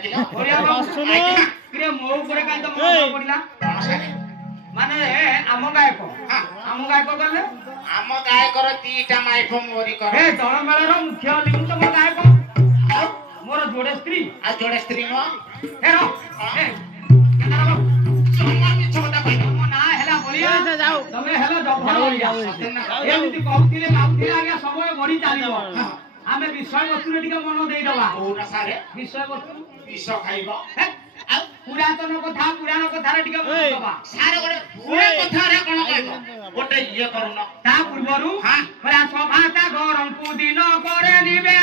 ଡାକିଲ ବଢିଆ ଆସୁନ। କିରେ ମୋ ଉପରେ କାଇଁ ତ ମନ ପଡିଲା ମାନେ ଆମ ଗାୟକ ହଁ। ଆମ ଗାୟକ ଗଲେ ଆମ ଗାୟକର ଦିଟା ମାଇକ ମୋରି କର ଏ ଦଳମେଳର ମୁଖ୍ୟ ହେଲି ମୁଁ ତମ ଗାୟକ ଆଉ ମୋର ଯୋଡେ ସ୍ତ୍ରୀ ଆଉ ଜଣେ ସ୍ତ୍ରୀ ନୁହଁ ଏ ରହ ଏ କେଦାର ବାବୁ ଜମା ମିଛ କଥା କହିଲ ତମ ନାଁ ହେଲା ବଳିଆ ତମେ ହେଲ ଜଭର ବଳିଆ ସତ୍ୟନାରାୟଣ। ଏମିତି କହୁଥିଲେ ଗାଉଥିଲେ ଆଜ୍ଞା ସମୟ ବଢି ଚାଲିବ ଆମେ ବିଷୟବସ୍ତୁରେ ଟିକେ ମନ ଦେଇଦବା କହୁନା ସାରେ ବିଷୟବସ୍ତୁ ବିଷ ଖାଇବ ହେ, ଆଉ ପୁରାତନ କଥା ପୁରାଣ କଥାରେ ଟିକେ ମନ ଦବା ସାରେ ଗୋଟେ ପୁରା କଥାରେ କଣ କହିବ ଗୋଟେ ଇଏ କରୁନ ତା ପୂର୍ବରୁ ହଁ। ପରା ସଭା ତା ଘରଙ୍କୁ ଦିନ ପରେ ନିବେ